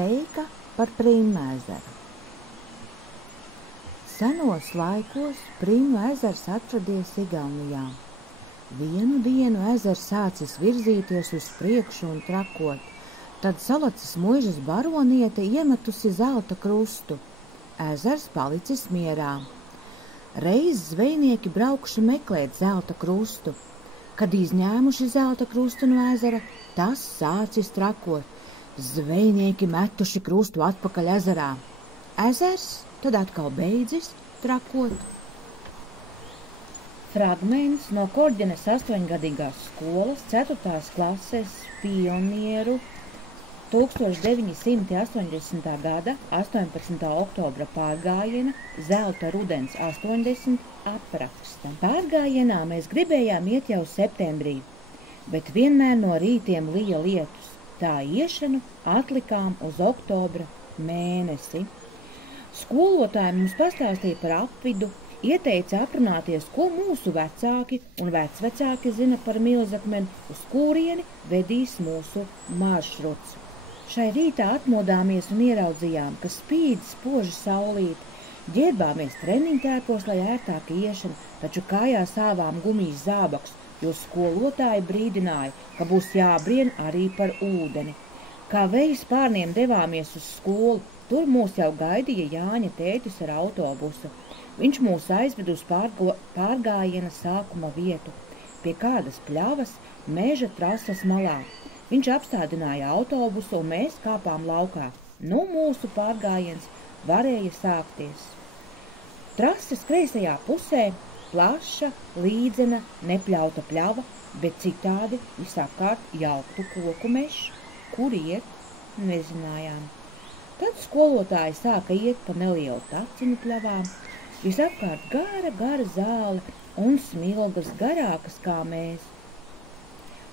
Teika par Prīmu ezeru. Senos laikos Prīmu ezers atradies Igaunijā. Vienu dienu ezers sācis virzīties uz priekšu un trakot, tad Salacas muižas baroniete iemetusi zelta krustu. Ezers palicis mierā. Reiz zvejnieki braukuši meklēt zelta krustu. Kad izņēmuši zelta krustu no ezera, tas sācis trakot. Zvejnieki metuši krustu atpakaļ ezerā. Ezers tad atkal beidzis trakot. Fragments no Korģenes 8-gadīgās skolas 4. klases pionieru 1980. gada 18. oktobra pārgājiena Zelta rudens 80 apraksta. Pārgājienā mēs gribējām iet jau septembrī, bet vienmēr no rītiem lija lietus. Tā iešanu atlikām uz oktobra mēnesi. Skolotāji mums pastāstīja par apvidu, ieteica aprunāties, ko mūsu vecāki un vecvecāki zina par Milzakmeni, uz kurieni vedīs mūsu maršruts. Šai rītā atmodāmies un ieraudzījām, ka spīd spoža saulīte. Ģērbāmies treniņtērpos, lai ērtāk iešana, taču kājās āvām gumijas zābaks, jo skolotāji brīdināja, ka būs jābrien arī par ūdeni. Kā vejas pārniem devāmies uz skolu, tur mūs jau gaidīja Jāņa tētis ar autobusu. Viņš mūs aizved uz pārgājiena sākuma vietu, pie kādas pļavas meža trases malā. Viņš apstādināja autobusu un mēs kāpām laukā. Nu mūsu pārgājiens varēja sākties. Trases kreisajā pusē plaša, līdzena, nepļauta pļava, bet citādi visapkārt jauktu koku mežs. Kur iet? Nezinājām. Tad skolotāji sāka iet pa nelielu taciņu pļavām. Visapkārt gara zāle un smilgas garākas kā mēs.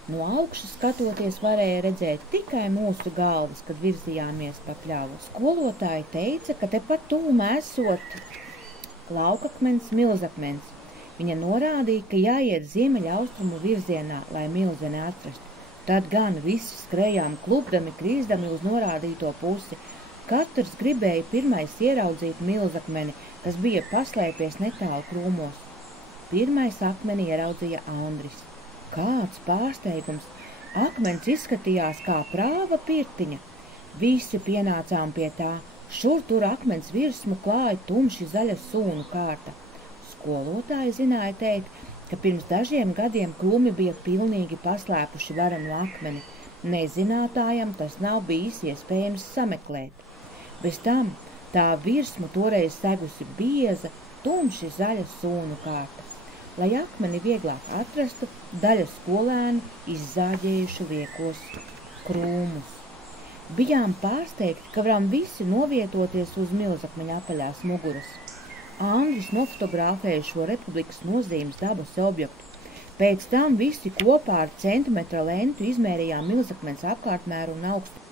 No augšas skatoties varēja redzēt tikai mūsu galvas, kad virzījāmies pa pļavu. Skolotāji teica, ka tepat tūmā esot laukakmens, Milzakmens. Viņa norādīja, ka jāiet ziemeļaustrumu virzienā, lai Milzeni atrastu. Tad gan visi skrējām klupdami, krīzdami uz norādīto pusi. Katrs gribēja pirmais ieraudzīt Milzakmeni, kas bija paslēpies netālu krūmos. Pirmais akmeni ieraudzīja Andris. Kāds pārsteigums! Akmens izskatījās kā prāva pirtiņa. Visi pienācām pie tā. Šur tur akmens virsmu klāja tumši zaļa sūnu kārta. Skolotāji zināja teikt, ka pirms dažiem gadiem krūmi bija pilnīgi paslēpuši varenu akmeni. Nezinātājam tas nav bijis iespējams sameklēt. Bez tam tā virsmu toreiz segusi bieza, tumši zaļa sūnu kārta. Lai akmeni vieglāk atrastu, daļa skolēnu izzāģējuši liekos krūmus. Bijām pārsteigti, ka varam visi novietoties uz Milzakmeņa apaļās muguras. Andris nofotografēja šo republikas nozīmes dabas objektu. Pēc tam visi kopā ar centimetra lentu izmērījām Milzakmeņa apkārtmēru un augstu.